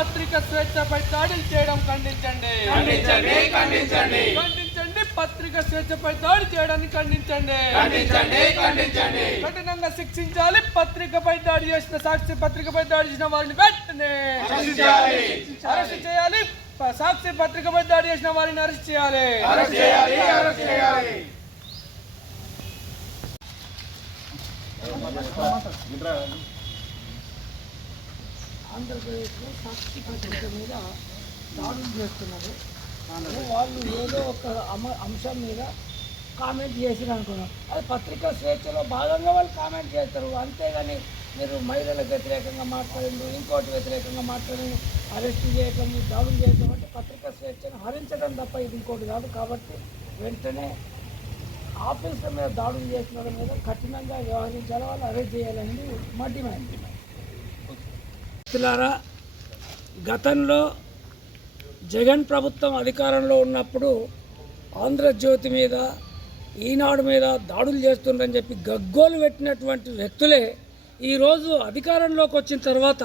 స్వేచ్ఛపై దాడులు చేయడం ఖండించండి. ఖండించండి ఖండించండి. ఖండించండి పత్రిక స్వేచ్ఛపై దాడి చేయడాన్ని ఖండించండి. ఖండించండి ఖండించండి. కఠినంగా శిక్షించాలి పత్రికపై దాడి చేసిన సాక్షి పత్రికపై దాడి చేసిన వారిని వెంటనే. అరెస్ట్ చేయాలి. సాక్షి పత్రికపై దాడి చేసిన వారిని అరెస్ట్ చేయాలి. అరెస్ట్ చేయాలి అరెస్ట్ చేయాలి. ఆంధ్రప్రదేశ్లో సాక్షి పత్రిక మీద దాడులు చేస్తున్నారు. వాళ్ళు ఏదో ఒక అమ అంశం మీద కామెంట్ చేసిరు అనుకున్నాం అది పత్రికా స్వేచ్ఛలో భాగంగా వాళ్ళు కామెంట్ చేస్తారు. అంతేగాని మీరు మహిళలకు వ్యతిరేకంగా మాట్లాడండి ఇంకోటి వ్యతిరేకంగా మాట్లాడండి అరెస్ట్ చేయటం దాడులు చేయటం అంటే పత్రికా స్వేచ్ఛను హరించడం తప్ప ఇది ఇంకోటి కాదు. కాబట్టి వెంటనే ఆఫీసుల మీద దాడులు చేసిన మీద కఠినంగా వ్యవహరించాలి. వాళ్ళు అరెస్ట్ చేయాలని మా డిమాండ్ మిత్రులారా గతంలో జగన్ ప్రభుత్వం అధికారంలో ఉన్నప్పుడు ఆంధ్రజ్యోతి మీద ఈనాడు మీద దాడులు చేస్తుండని చెప్పి గగ్గోలు పెట్టినటువంటి వ్యక్తులే ఈరోజు అధికారంలోకి వచ్చిన తర్వాత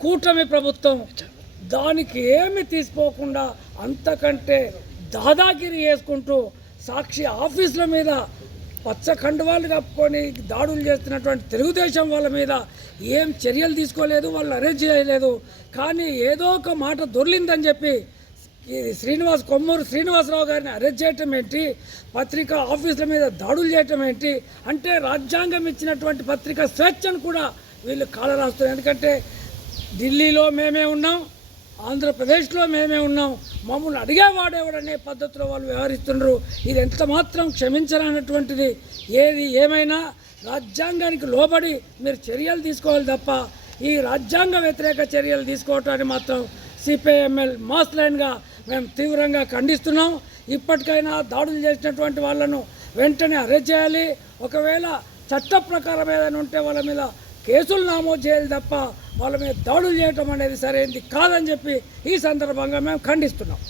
కూటమి ప్రభుత్వం దానికి ఏమి తీసుకోకుండా అంతకంటే దాదాగిరి చేసుకుంటూ సాక్షి ఆఫీసుల మీద పచ్చ కండువాలు కప్పుకొని దాడులు చేస్తున్నటువంటి తెలుగుదేశం వాళ్ళ మీద ఏం చర్యలు తీసుకోలేదు వాళ్ళు అరెస్ట్ చేయలేదు. కానీ ఏదో ఒక మాట దొర్లిందని చెప్పి ఈ శ్రీనివాస్ కొమ్మూరు శ్రీనివాసరావు గారిని అరెస్ట్ చేయటం ఏంటి? పత్రిక ఆఫీసుల మీద దాడులు చేయటం ఏంటి? అంటే రాజ్యాంగం ఇచ్చినటువంటి పత్రిక స్వేచ్ఛను కూడా వీళ్ళు కాలరాస్తున్నారు. ఎందుకంటే ఢిల్లీలో మేమే ఉన్నాం ఆంధ్రప్రదేశ్లో మేమే ఉన్నాం. మమ్మల్ని అడిగేవాడేవాడనే పద్ధతిలో వాళ్ళు వ్యవహరిస్తున్నారు ఇది ఎంత మాత్రం క్షమించరానటువంటిది. ఏది ఏమైనా రాజ్యాంగానికి లోబడి మీరు చర్యలు తీసుకోవాలి తప్ప ఈ రాజ్యాంగ వ్యతిరేక చర్యలు తీసుకోవటాన్ని మాత్రం సిపిఐఎంఎల్ మాస్ లైన్గా మేము తీవ్రంగా ఖండిస్తున్నాం. ఇప్పటికైనా దాడులు చేసినటువంటి వాళ్ళను వెంటనే అరెస్ట్ చేయాలి. ఒకవేళ చట్ట ప్రకారం ఏదైనా ఉంటే వాళ్ళ మీద కేసులు నమోదు చేయాలి తప్ప వాళ్ళ మీద దాడులు చేయటం అనేది సరైనది కాదని చెప్పి ఈ సందర్భంగా మేము ఖండిస్తున్నాం.